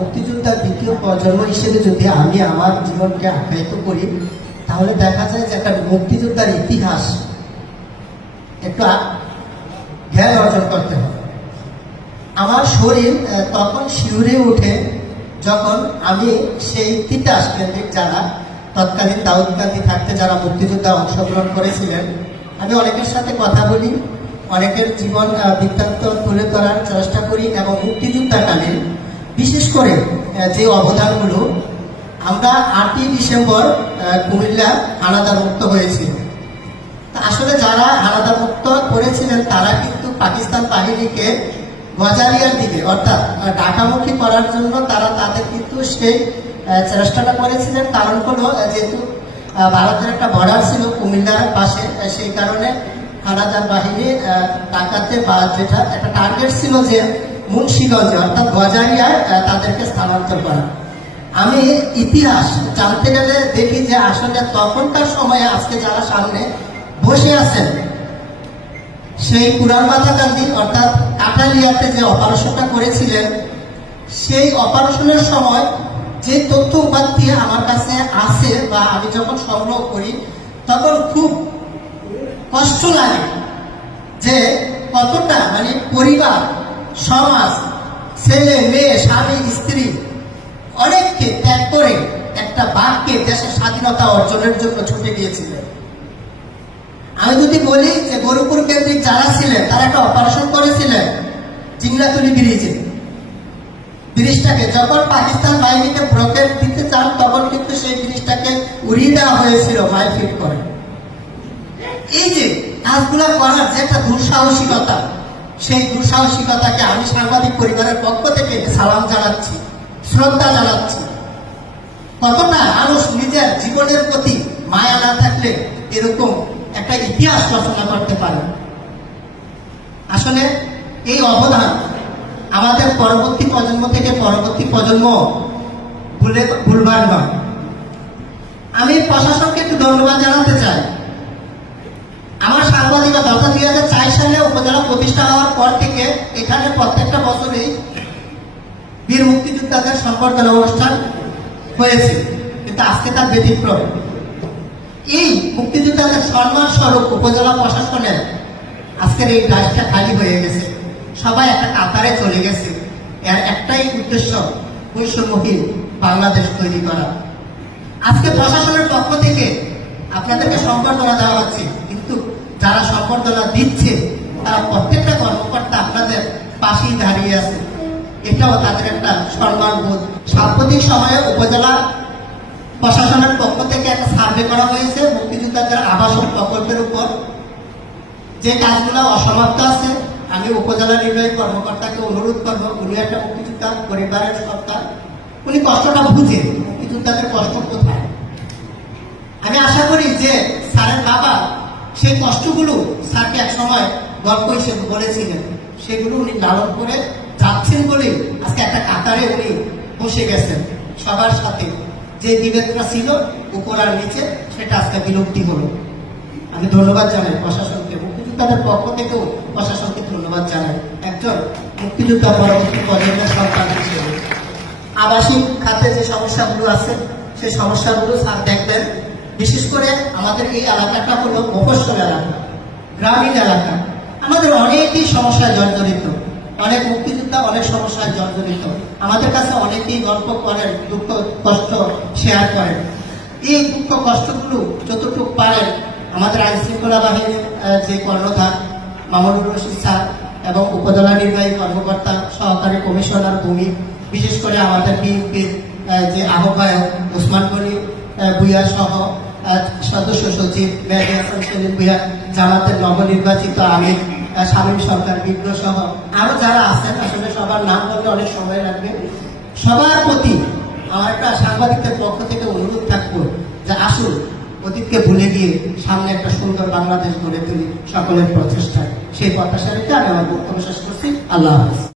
মুক্তিযোদ্ধার দ্বিতীয় প্রজন্ম হিসেবে যদি আমি আমার জীবনকে আখ্যায়িত করি, তাহলে দেখা যায় যে একটা মুক্তিযোদ্ধার ইতিহাস একটু জ্ঞান অর্জন করতে হবে। আমার শরীর তখন শিউরে ওঠে যখন আমি সেই তিতাস কেন্দ্রিক যারা তৎকালীন দাউদ গান্ধী থাকতে যারা মুক্তিযোদ্ধা অংশগ্রহণ করেছিলেন, আমি অনেকের সাথে কথা বলি, অনেকের জীবন বৃত্তান্ত তুলে ধরার চেষ্টা করি এবং মুক্তিযোদ্ধাকালীন বিশেষ করে যে অবদানগুলো, আমরা আটই ডিসেম্বর কুমিল্লা হানাদার মুক্ত হয়েছিল আসলে যারা হানাদা মুক্ত করেছিলেন, তারা কিন্তু পাকিস্তান বাহিনীকে গজারিয়ার দিকে, অর্থাৎ ঢাকামুখী করার জন্য তারা তাদের কিন্তু সেই চেষ্টাটা করেছিলেন। কারণ হলো যেহেতু ভারতের একটা বর্ডার ছিল কুমিল্লার পাশে সেই কারণে হানাদার বাহিনী ঢাকাতে বা যেটা একটা টার্গেট ছিল যে মুন্সিগঞ্জে, অর্থাৎ গজারিয়ায় তাদেরকে স্থানান্তর করা। আমি ইতিহাস জানতে গেলে দেখি যে আসলে তখনকার সময়ে আজকে যারা সামনে বসে আছেন, সেই কুরান মাথা গান্ধী, অর্থাৎ কাটালিয়াতে যে অপারেশনটা করেছিলেন, সেই অপারেশনের সময় যে তথ্য উপাত্তি আমার কাছে আছে বা আমি যখন সংগ্রহ করি, তখন খুব কষ্ট লাগে যে কতটা মানে পরিবার সমাজ, ছেলে, মেয়ে, স্বামী, স্ত্রী, অনেককে ত্যাগ করে একটা বাঘকে দেশের স্বাধীনতা অর্জনের জন্য ছুটে গিয়েছিলেন। আমি যদি বলি যে গরুপুর কেন্দ্রিক যারা ছিলেন, তারা একটা অপারেশন করেছিলেন জিংলাতুলি ব্রিজে ব্রিজটাকে যখন পাকিস্তান বাহিনীকে ব্রকেট দিতে চান, তখন কিন্তু সেই ব্রিজটাকে উড়িয়ে দেওয়া হয়েছিল মাইফিট করে। এই যে কাজগুলো করার যে একটা দুঃসাহসিকতা সেই দুঃসাহসিকতাকে আমি সাংবাদিক পরিবারের পক্ষ থেকে সালাম জানাচ্ছি, শ্রদ্ধা জানাচ্ছি। কতটা মানুষ নিজের জীবনের প্রতি মায়া না থাকলে এরকম একটা ইতিহাস রচনা করতে পারে? আসলে এই অবদান আমাদের পরবর্তী প্রজন্ম থেকে পরবর্তী প্রজন্ম ভুলে ভুলবার নয়। আমি প্রশাসনকে একটু ধন্যবাদ জানাতে চাই। সালে উপজেলা প্রতিষ্ঠা হওয়ার পর থেকে এখানে প্রত্যেকটা বছরেই বীর মুক্তিযোদ্ধাদের সম্বর্ধনা অনুষ্ঠান হয়েছে, কিন্তু আজকে তার ব্যতিক্রম। এই মুক্তিযোদ্ধাদের সম্মান স্বরূপ উপজেলা প্রশাসনের আজকের এই ডাসটা খালি হয়ে গেছে। সবাই একটা কাতারে চলে গেছে। এর একটাই উদ্দেশ্য বৈষম্যহীন বাংলাদেশ তৈরি করা। আজকে প্রশাসনের পক্ষ থেকে আপনাদেরকে সম্বর্ধনা দেওয়া হচ্ছে। যারা সম্বর্ধনা দিচ্ছে, তারা প্রত্যেকটা কর্মকর্তা আপনাদের পাশেই দাঁড়িয়ে আছে। এটাও তাদের একটা সম্মানবোধ সাম্প্রতিক সময়ে উপজেলা প্রশাসনের পক্ষ থেকে একটা সার্ভে করা হয়েছে মুক্তিযোদ্ধাদের আবাসন প্রকল্পের উপর। যে কাজগুলো অসমাপ্ত আছে, আমি উপজেলা নির্বাহী কর্মকর্তাকে অনুরোধ করব, উনি একটা মুক্তিযোদ্ধা পরিবারের সরকার, উনি কষ্টটা বুঝে মুক্তিযোদ্ধাদের কষ্ট কোথায়। আমি আশা করি যে স্যারের বাবা সেই কষ্টগুলো স্যারকে এক সময় গল্প হিসেবে বলেছিলেন। সেগুলো উনি লালন করে যাচ্ছেন বলে আজকে একটা কাতারে উনি বসে গেছেন সবার সাথে। যে বিভেদটা ছিল উপর আর নিচে, সেটা আজকে বিলুপ্তি হলো। আমি ধন্যবাদ জানাই প্রশাসনকে, মুক্তিযোদ্ধাদের পক্ষ থেকেও প্রশাসনকে ধন্যবাদ জানাই। একজন মুক্তিযোদ্ধা পরবর্তী প্রজন্মের সন্তান হিসেবে। আবাসিক খাতে যে সমস্যাগুলো আছে সেই সমস্যাগুলো স্যার দেখবেন। বিশেষ করে আমাদের এই এলাকাটা হলো মফস্বল এলাকা, গ্রামীণ এলাকা। আমাদের অনেকই সমস্যায় জর্জরিত, অনেক মুক্তিযোদ্ধা অনেক সমস্যায় জর্জরিত। আমাদের কাছে অনেকেই গল্প করেন, দুঃখ, কষ্ট শেয়ার করেন। এই দুঃখ, কষ্টগুলো যতটুকু পারেন, আমাদের আইন শৃঙ্খলা বাহিনীর যে কর্ণধার মামুনুর রশিদ স্যার এবং উপজেলা নির্বাহী কর্মকর্তা, সহকারী কমিশনার ভূমি, বিশেষ করে আমাদের বিএনপির যে আহ্বায়ক ওসমান গনি ভুইয়া সহ সদস্য সচিব মেহেদি সেলিম ভুইয়া জামাতের নবনির্বাচিত আমির শামীম সরকার বিগ্রহ সহ আরও যারা আছেন, আসলে সবার নাম বলতে অনেক সময় লাগবে। সবার প্রতি আমার একটা সাংবাদিকদের পক্ষ থেকে অনুরোধ থাকব যে আসুন, অতীতকে ভুলে গিয়ে সামনে একটা সুন্দর বাংলাদেশ গড়ে তুলি সকলের প্রচেষ্টায়। সেই প্রত্যাশা রেখে আমি আমার বক্তব্য শেষ করছি। আল্লাহ হাফিজ।